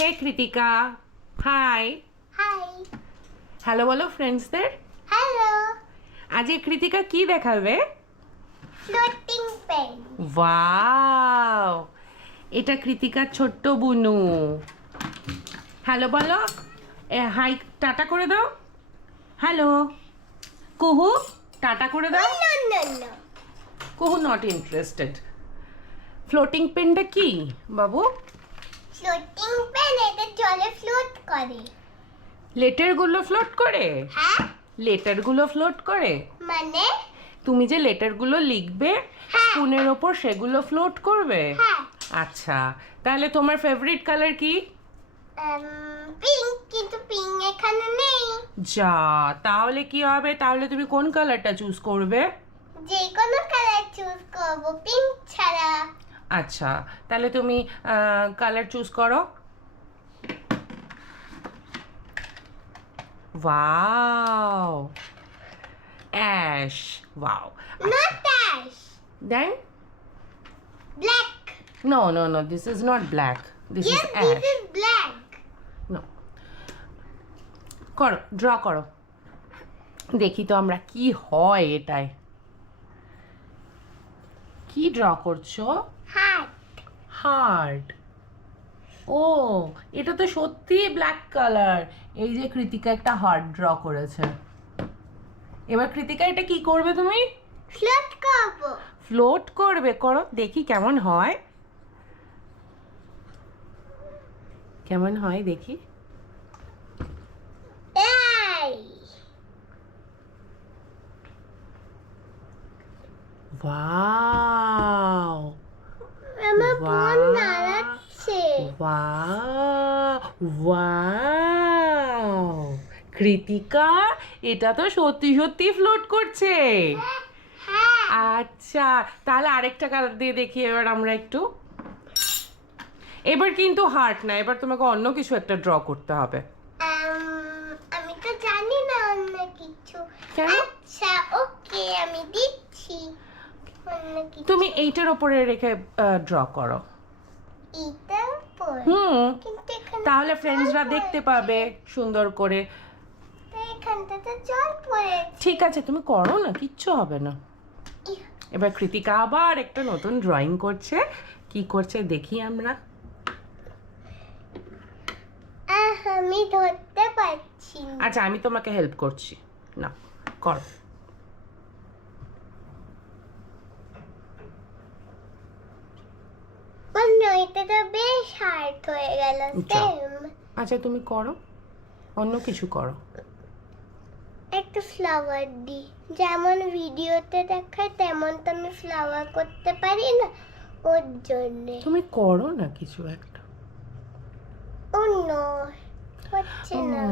হে Krittika, high. High. Hello বলো ফ্রেন্ডসদের। Hello. আজকে কৃতিকা কি দেখাবে? Floating pen. ওয়াও, এটা কৃতিকার ছোট্ট বুনু। হ্যালো বলো, হাই টাটা করে দাও। হ্যালো কুহু, টাটা করে দাও। নো। কুহু নট ইন্টারেস্টেড। ফ্লোটিং পেনটা কি বাবু? ফ্লোটিং পেন এটা জলে ফ্লোট করে। লেটারগুলো ফ্লোট করে? হ্যাঁ। লেটারগুলো ফ্লোট করে মানে? তুমি যে লেটারগুলো লিখবে হ্যাঁ। স্পুনের ওপর সেগুলো ফ্লোট করবে? হ্যাঁ। আচ্ছা, তাহলে তোমার ফেভারিট কালার কি? পিঙ্ক, কিন্তু পিঙ্ক এখানে নেই। যা, তাহলে কি হবে? তাহলে তুমি কোন কালারটা চুজ করবে? যে কোনো কালার চুজ করব, পিঙ্ক ছাড়া। আচ্ছা, তাহলে তুমি কালার চুজ করো। Wow, ash. Wow. Not ash, then black. no, this is not black, this is Yes, ash. this is black. No, করো, ড্র করো, দেখি তো আমরা কি হয় এটায়। কি ড্র করছো? হার্ট। হার্ট। ও, এটা তো সত্যি ব্ল্যাক কালার। এই যে কৃতিকা একটা হার্ট ড্র করেছে। এবার কৃতিকা এটা কি করবে তুমি? ফ্লোট করব। ফ্লোট করবে? করো দেখি কেমন হয়। কেমন হয় দেখি। এই ওয়াও, আমার বোন Wow. নাড়াচ্ছে। ওয়াও, কৃতিকা এটা তো সত্যি সত্যি ফ্লোট করছে। হ্যাঁ। আচ্ছা, তাহলে আরেকটা কালার দিয়ে দেখি এবার আমরা একটু। এবার কিন্তু হার্ট না, এবার তোমাকে অন্য কিছু একটা ড্র করতে হবে। আমি তো জানি না অন্য কিছু। কেন? আচ্ছা, ওকে, আমি দিচ্ছি অন্য কিছু। তুমি এইটার ওপরে রেখে ড্র করো। এটার উপর? কিন্তু এখানে তাহলে তো ফ্রেন্ডসরা জল দেখতে পড়েছে। পাবে সুন্দর করে। তো এখানটা তো জল পড়েছে। ঠিক আছে, তুমি করো না, কিচ্ছু হবে না। এবার কৃতিকা আবার একটা নতুন ড্রয়িং করছে। কি করছে দেখি আমরা। আমি ধরতে পারছি না। আচ্ছা, আমি তোমাকে হেল্প করছি, না করো। অন্য এটা তো বেশ হার্ড হয়ে গেল। যাও। সেম। আচ্ছা, তুমি করো, অন্য কিছু করো। একটা ফ্লাওয়ার দি, যেমন ভিডিওতে দেখায় তেমন তো আমি ফ্লাওয়ার করতে পারি না, ওর জন্যে। তুমি করো না কিছু একটা। অন্য হচ্ছে না।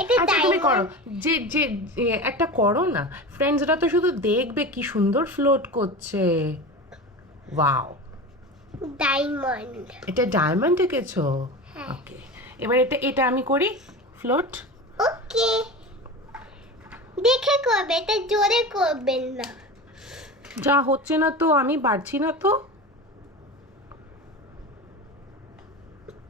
একটা আচ্ছা, তুমি করো, ডায়মন্ড। যে যে যে একটা করো না। ফ্রেন্ডসরা তো শুধু দেখবে কি সুন্দর ফ্লোট করছে। Wow, diamond. এটা ডায়মন্ড এঁকেছো? হ্যাঁ। ওকে, এবার এটা আমি করি ফ্লোট। ওকে, দেখে করবে, এটা জোরে করবেন না। যা হচ্ছে না তো, আমি পারছি না তো।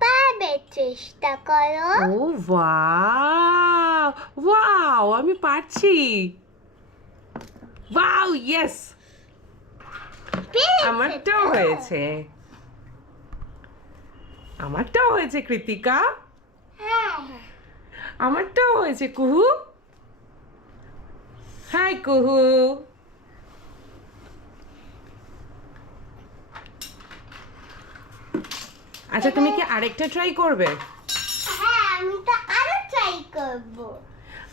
পারবে, চেষ্টা করো। ও ওয়াও, ওয়াও, আমি পারছি। ওয়াও, ইয়েস, পেরেছে আমারটাও তো। হয়েছে। আমারটাও হয়েছে কৃতিকা, হ্যাঁ। আমারটাও হয়েছে কুহু। হাই কুহু। আচ্ছা, তুমি কি আরেকটা ট্রাই করবে? হ্যাঁ, আমি তো আরো ট্রাই করব।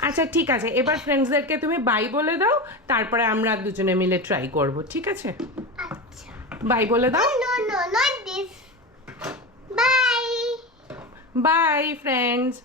আচ্ছা ঠিক আছে, এবার ফ্রেন্ডসদেরকে তুমি বাই বলে দাও, তারপরে আমরা দুজনে মিলে ট্রাই করব, ঠিক আছে? আচ্ছা। বাই বলে দাও। No, not this. Bye. By friends.